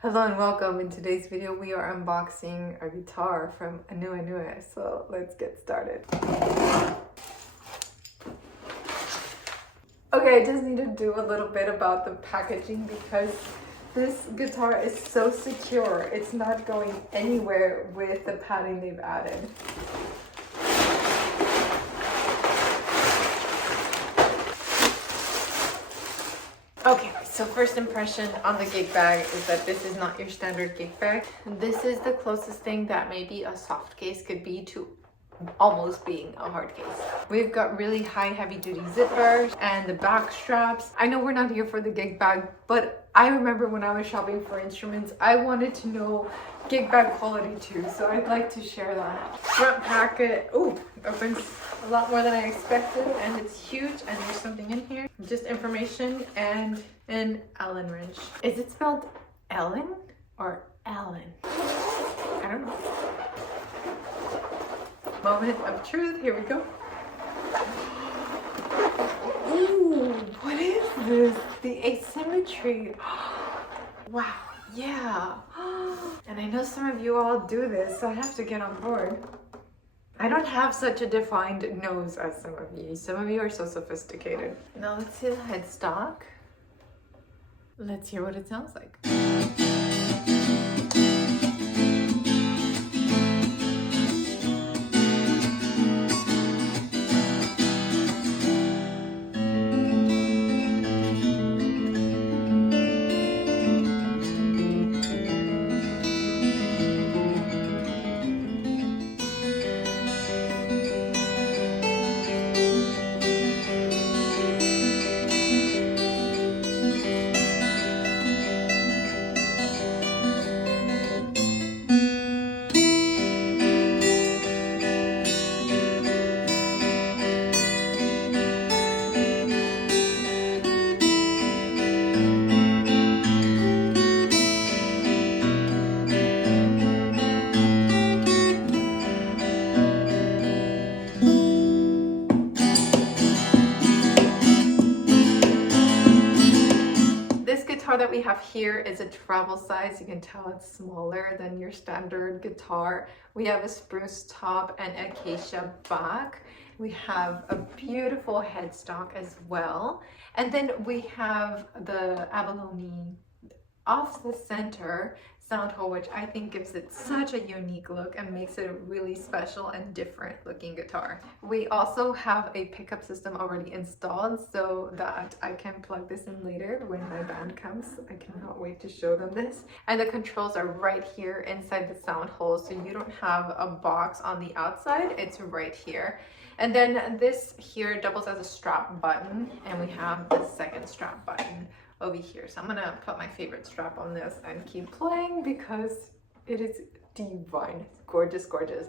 Hello and welcome. In today's video we are unboxing a guitar from aNueNue, so let's get started. Okay, I just need to do a little bit about the packaging because this guitar is so secure. It's not going anywhere with the padding they've added. Okay, so first impression on the gig bag is that this is not your standard gig bag. This is the closest thing that maybe a soft case could be to almost being a hard case. We've got really high heavy duty zippers and the back straps. I know we're not here for the gig bag, but I remember when I was shopping for instruments, I wanted to know gig bag quality too, so I'd like to share that. Front packet, opens a lot more than I expected, and it's huge, and there's something in here. Just information and an Allen wrench. Is it spelled Ellen or Allen? I don't know. Moment of truth, here we go. Ooh, what is this? The asymmetry. Wow, yeah. And I know some of you all do this, so I have to get on board. I don't have such a defined nose as some of you. Some of you are so sophisticated. Now let's see the headstock. Let's hear what it sounds like. That we have here is a travel size. You can tell it's smaller than your standard guitar. We have a spruce top and acacia back. We have a beautiful headstock as well, and then we have the abalone off the center sound hole, which I think gives it such a unique look and makes it a really special and different looking guitar. We also have a pickup system already installed so that I can plug this in later when my band comes. I cannot wait to show them this. And the controls are right here inside the sound hole, so you don't have a box on the outside, it's right here. And then this here doubles as a strap button, and we have the second strap button over here. So I'm gonna put my favorite strap on this and keep playing because it is divine. It's gorgeous, gorgeous.